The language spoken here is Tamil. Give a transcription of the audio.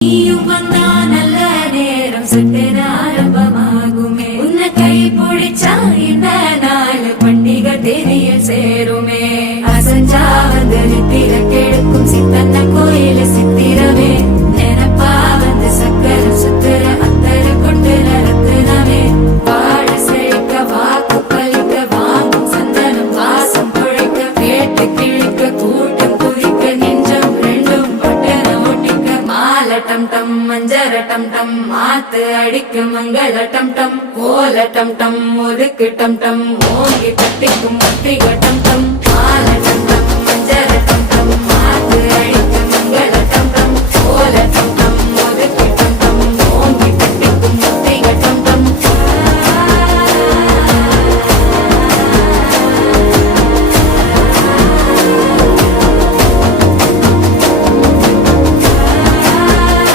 நீயும் வந்தா நல்ல நேரம் சட்டென ஆரம்பமாகுமே. உன்னை கை பிடிச்சா இந்த நாள் பண்டிகை தேதியில் சேருமே. அசஞ்சா வந்து நித்திர கெடுக்கும் சித்தன்ன கோயில சித்திரமே. நினப்பா வந்து சக்கரம் சுத்துற அத்தர கொண்டு நடத்துனவே. வாழ செழிக்க வாக்கு பலிக்க வாங்கும் சந்தனம் வாசம் குழைக்க கேட்டு கிழிக்க கூட்டம் குதிக்க நெஞ்சம் ரெண்டும் பட்டன ஒட்டிக்க. மால டம் டம் மஞ்சர டம் டம் மாத்து அடிக்க மங்கள டம் டம் கோல டம் டம் ஒதுக்கு டம் டம் ஓங்கி கட்டிக்கும் மத்திக டம் டம். மால டம் டம் மஞ்சர டம்